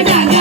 Yeah. da da.